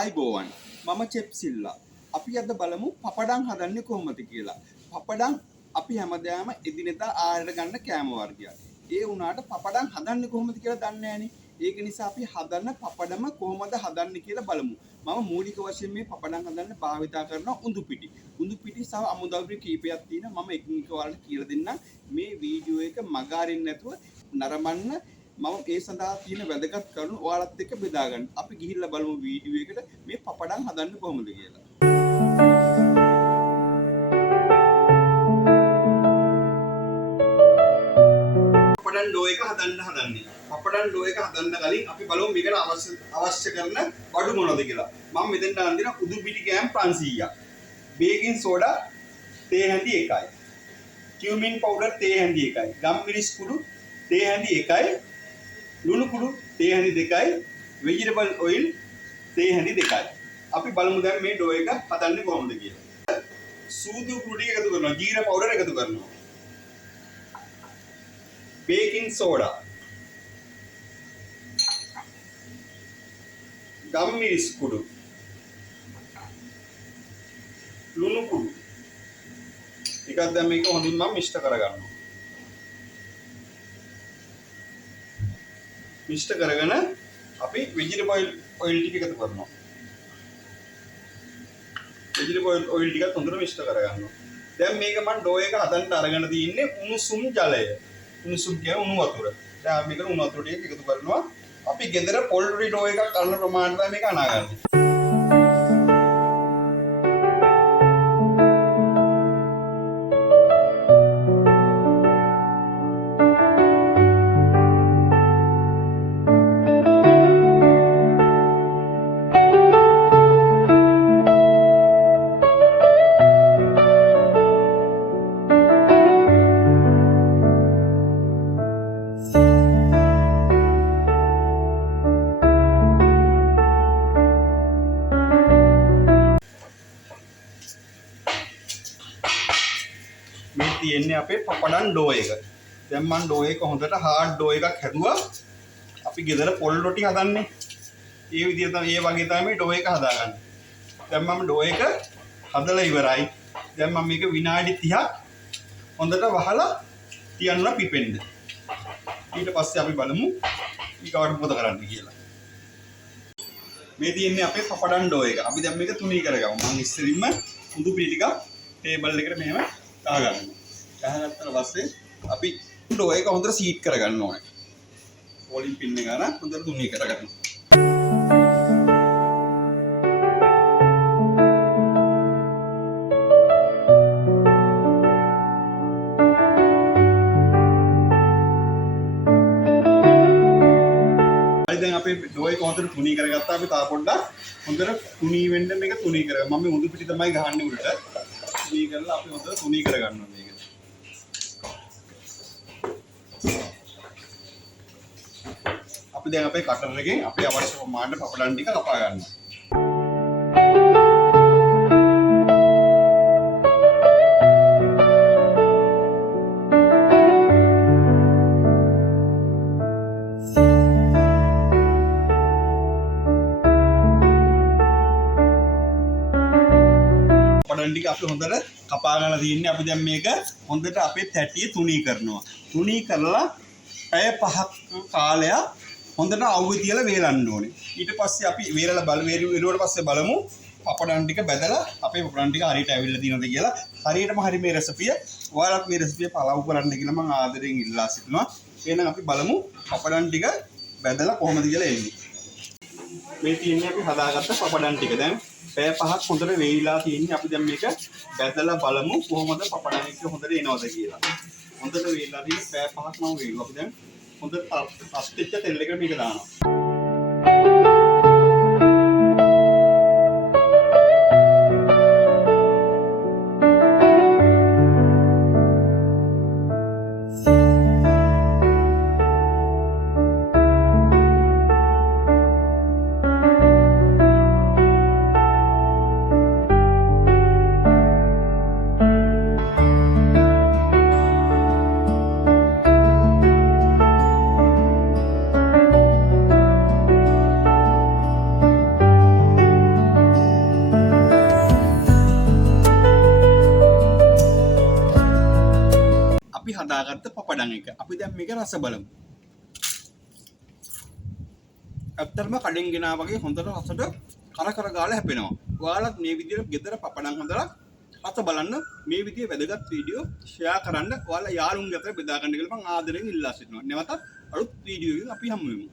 අයිබෝවන් මම චෙප්සිල්ලා අපි අද බලමු පපඩම් හදන්නේ කොහොමද කියලා. පපඩම් අපි හැමදාම එදිනෙදා ආහාරයට ගන්න කෑම වර්ගයක්. ඒ වුණාට පපඩම් හදන්නේ කොහොමද කියලා දන්නේ නැහනේ. ඒක නිසා අපි හදන්න පපඩම කොහොමද හදන්නේ කියලා බලමු. මම මූලික වශයෙන් මේ පපඩම් හදන්න භාවිතා කරන උඳු පිටි. උඳු පිටි සහ අමුද්‍රව්‍ය කීපයක් තියෙනවා. මම එකින් එක වලට කියලා දෙන්නම්. මේ වීඩියෝ එක මගහරින්න නැතුව නරඹන්න. මම ඒ සඳහා තියෙන වැදගත් කරුණු ඔයාලත් එක්ක බෙදා ගන්න. අපි ගිහිල්ලා බලමු වීඩියෝ එකට මේ පපඩම් හදන්නේ කොහොමද කියලා. පපඩම් ඩෝ එක හදන්නේ. පපඩම් ඩෝ එක හදන්න කලින් අපි බලමු මේකට අවශ්‍ය කරන බඩු මොනවද කියලා. මම මෙතෙන් දාන්න දෙන උදු පිටි ග්‍රෑම් 500ක්. බේකින් සෝඩා තේ හැඳි 1යි. කියුමින් පවුඩර් තේ හැඳි 1යි. ගම් මිරිස් කුඩු තේ හැඳි 1යි. ලුණු කුඩු තේ හැඳි 2යි. vegetable oil තේ හැඳි 2යි. අපි බලමු දැන් මේ ඩෝ එක හදන්නේ කොහොමද කියලා. සූදු කුඩු ටික එකතු කරනවා. ජීර පවුඩර් එකතු කරනවා. baking soda, gum miris kudu, lunu kudu. එකක් දැන් මේක හොඳින් මම මිශ්‍ර කරගන්නවා. මිශ්‍ර කරගෙන අපි vegetable oil ටික එකතු කරනවා. vegetable oil ටිකත් හොඳට මිශ්‍ර කරගන්නවා. දැන් මේක මම ඩෝ එක හදන්න අරගෙන තින්නේ උණුසුම් ජලය. උණුසුම් කියන උණු වතුර. දැන් මේක උණු වතුර ටික එකතු කරනවා. අපි ගෙදර පොල්ට්‍රි ඩෝ එකක් කරන ප්‍රමාණයට මේක අනාගන්නේ. මේ තියෙන්නේ අපේ පපඩම් ඩෝ එක. දැන් මම ඩෝ එක හොඳට හાર્ඩ් ඩෝ එකක් හැදුවා. අපි ගෙදර පොල් රොටි හදන්නේ. ඒ විදිහට තමයි ඒ වගේ තමයි ඩෝ එක හදාගන්නේ. දැන් මම ඩෝ එක හදලා ඉවරයි. දැන් මම මේක විනාඩි 30ක් හොඳට වහලා තියන්න පිපෙන්න. ඊට පස්සේ අපි බලමු ඊකට මොකද කරන්න කියලා. මේ තියෙන්නේ අපේ පපඩම් ඩෝ එක. අපි දැන් මේක තුනී කරගමු. මම ඉස්සරින්ම උඳු පිටි ටික ටේබල් එකට මෙහෙම ගහගන්නවා. ගහගත්තාට පස්සේ අපි ඩෝ එක හොඳට සීට් කරගන්න ඕනේ. පොලින් පින් එක ගන්න හොඳට තුනී කරගන්න. හරි දැන් අපේ ඩෝ එක හොඳට තුනී කරගත්තා. අපි තා පොඩ්ඩක් හොඳට තුනී වෙන්න මේක තුනී කරගන්න. මම මේ උඳු පිටි තමයි ගහන්නේ උඩට. තුනී කරලා අපි හොඳට තුනී කරගන්නවා මේක. අපි දැන් අපේ කටර් එකෙන් අපේ අවශ්‍ය ප්‍රමාණයට පපඩම් ටික කපා ගන්නවා. පපඩම් ටික අපි හොඳට කපා ගන්න තියෙන්නේ. අපි දැන් මේක හොඳට අපේ තැටිය තුනී කරනවා. තුනී කරලා පැය 5ක් කාලයක් හොඳට අවුවේ තියලා වේලන්න ඕනේ. ඊට පස්සේ අපි වේලලා වේලුවට පස්සේ බලමු පපඩම් ටික බැදලා අපේ පපඩම් ටික හරියට ඇවිල්ලා තියෙනවද කියලා. හරියටම හරි මේ රෙසිපිය ඔයාලත් මේ රෙසිපිය පළවු කරන්න කියලා මම ආදරෙන් ඉල්ලා සිටිනවා. එහෙනම් අපි බලමු පපඩම් ටික බැදලා කොහොමද කියලා එන්නේ. මේ තියෙන්නේ අපි හදාගත්ත පපඩම් ටික. දැන් පැය 5ක් හොඳට වේලිලා තියෙන්නේ. අපි දැන් මේක බැදලා බලමු කොහොමද පපඩම් එක හොඳට එනවද කියලා. හොඳට වේලිලා තියෙන්නේ පැය 5ක් මම වේලුවා. අපි දැන් හොඳට අස්තිච්ච තෙල් එකට මේක දානවා. අපි හදාගත්ත පපඩම් එක. අපි දැන් මේක රස බලමු. ඇත්තටම කඩෙන් ගෙනා වගේ හොඳට රසට කර ගාලා හැපෙනවා. ඔයාලත් මේ විදිහට ගෙදර පපඩම් හදලා රස බලන්න. මේ විදිහේ වැදගත් වීඩියෝ ෂෙයා කරන්න. ඔයාලා යාළුවන්ගේ අතර බෙදා ගන්න කියලා මම ආදරෙන් ඉල්ලා සිටිනවා. නැවතත් අලුත් වීඩියෝ එකකින් අපි හමු වෙමු.